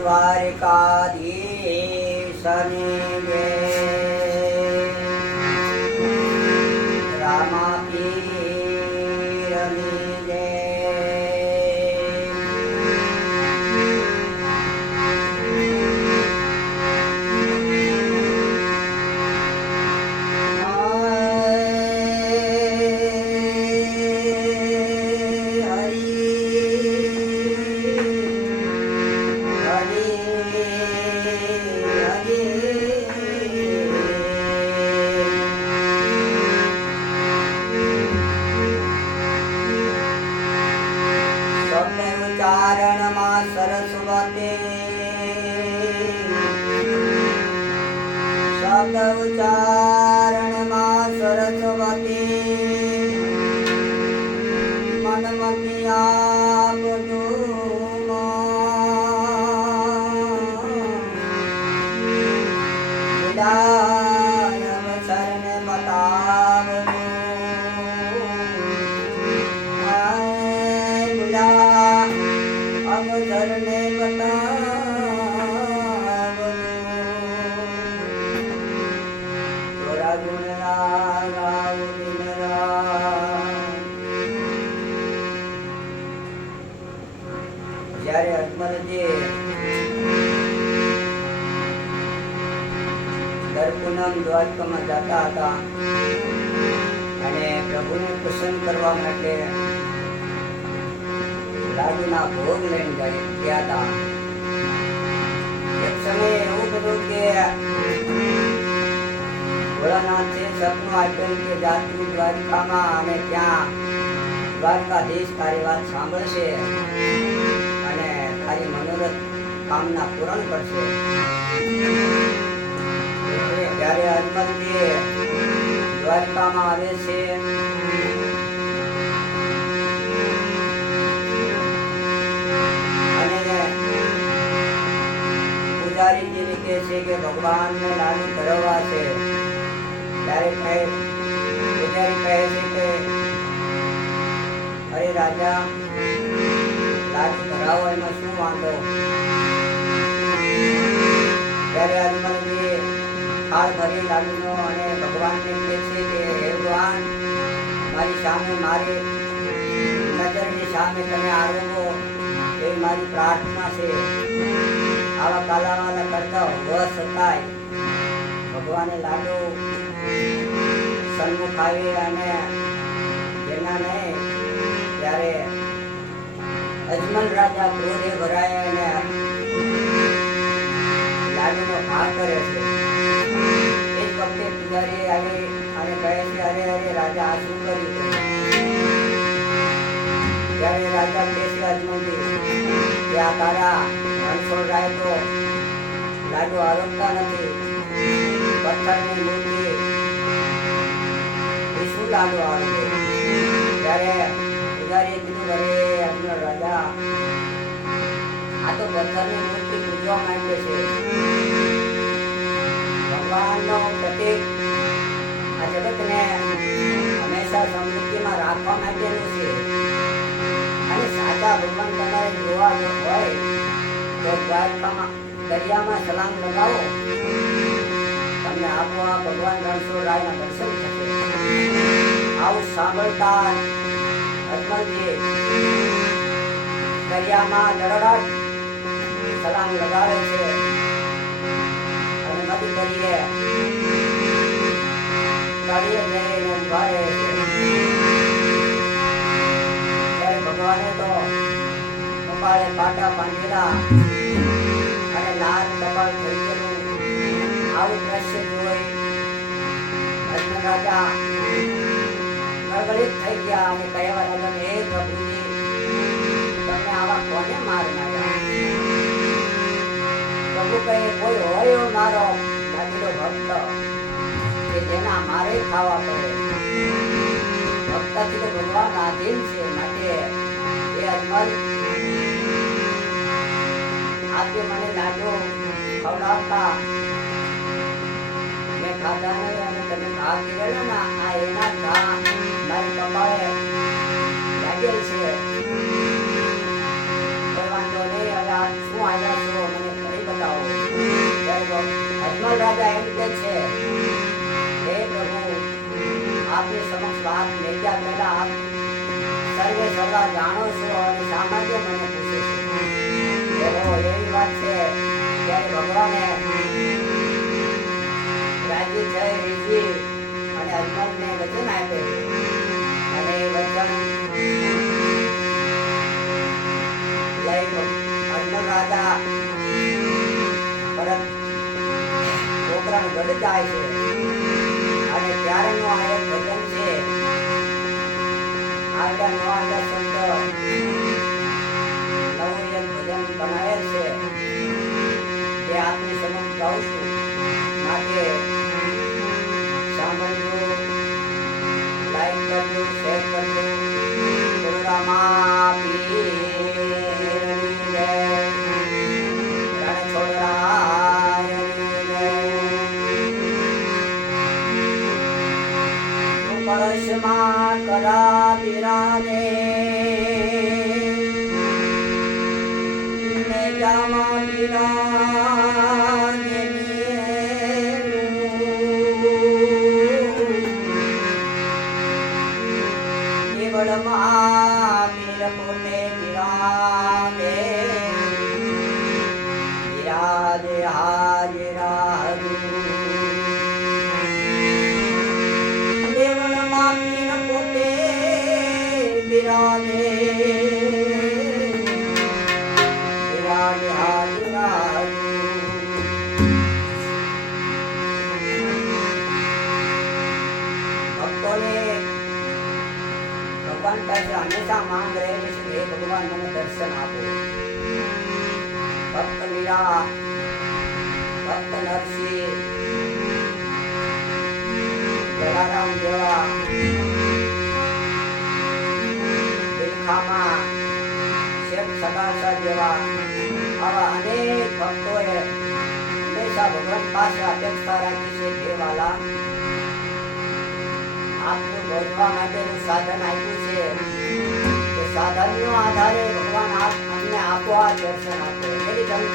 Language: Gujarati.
દ્વારિકાધીશની એક સમયે એવું બધું કે ભોળાનાથે સપનું આપ્યું કે જાતું દ્વારકામાં અને ત્યાં દ્વારકાધીશ તારી વાત સાંભળશે. તારી મનોરથ કામના પૂરણ કરશે. ત્યારે હનુમંતજી દ્વારકામાં આવે છે. પૂજારીજીને કહે છે કે ભગવાનને લાડુ ધરવા છે. ત્યારે પૂજારી કહે છે કે, અરે રાજા ધરાવો એમાં શું વાંધો? ત્યારે હનુમાનજી હાલ ભરી લાડુનો અને ભગવાનને કહે છે કે, હે મારી સામે મારે નજરની સામે તમે આવો એ મારી પ્રાર્થના છે. આવા કાલાવાલા કરતા હોવા છતાંય ભગવાને લાડુ સન્મુખ આવી અને જેના નહીં, ત્યારે અજમલ રાજા ક્રોધે ભરાયા અને લાડુનો ઘા કરે છે. એ જ વખતે પૂજારી આવી અને કહે છે, અરે અરે, રાજા, આ શું કર્યું ત્યારે રાજા કહે છે અજમલજી કે આ તારા રણછોડ રાય તો લાડુ આરોગતા નથી. પથ્થરની મૂર્તિ એ શું લાડુ આરોગે ત્યારે પથ્થરની મૂર્તિ પૂજવા માંગે છે. ભગવાનનો પ્રતિક આ જગતને હંમેશા સમૃદ્ધિમાં રાખવા માટેનું છે. અને સાચા ભગવાન તમારે જોવા હોય, તો દ્વારકામાં, દરિયામાં સલામ લગાવો. તમને આપોઆપ ભગવાન રણછોડ રાયના દર્શન થશે. આવું સાંભળતા અજમલજી દરિયામાં દરડાટ છલાંગ લગાવે છે. અને મધ કરીએ. તળિયે જઈને ભગવાને તો કપાળે પાટા બાંધેલા અને લાલ કપાળ થઈ આવું દ્રશ્ય જોઈ અજમલ રાજા ગડબડિત થઈ ગયા અને કહેવા લાગ્યા, હે પ્રભુજી તમને આવા કોને માર નાખ્યા હોય મારો ભક્ત, કે જેના મારે ખાવા પડે. ભક્તથી તો ભગવાન આધીન છે માટે એ અજમલ આપે મને લાડુ ખવડાવતા. મેં ખાધા નહીં અને તમે ભાગ કરેલા ના, આ એના ઘા મારી કપાળે રાજા એમ છે. હે પ્રભુ આપની સમક્ષ વાત મેક્યા પહેલા આપ સર્વે સર્વા જાણો છો અને સામાન્ય મને પૂછે છે એવી વાત છે ત્યારે ભગવાને જાય છે. અને ત્યારનું આ એક ભજન છે. આગળ નો આગળ શબ્દ. કળશમાં કરા બિરાજે જામા બિરાજે કેવળમાં પીર પોતે બિરાજે બિરાજે હાજરા મીરા ભક્ત હંમેશા ભગવાન પાસે અપેક્ષા રાખી છે કે વાલા આપનું માટેનું સાધન આપ્યું છે સાધનનો આધારે ભગવાન આપ આપો આ દર્શન આપો એવી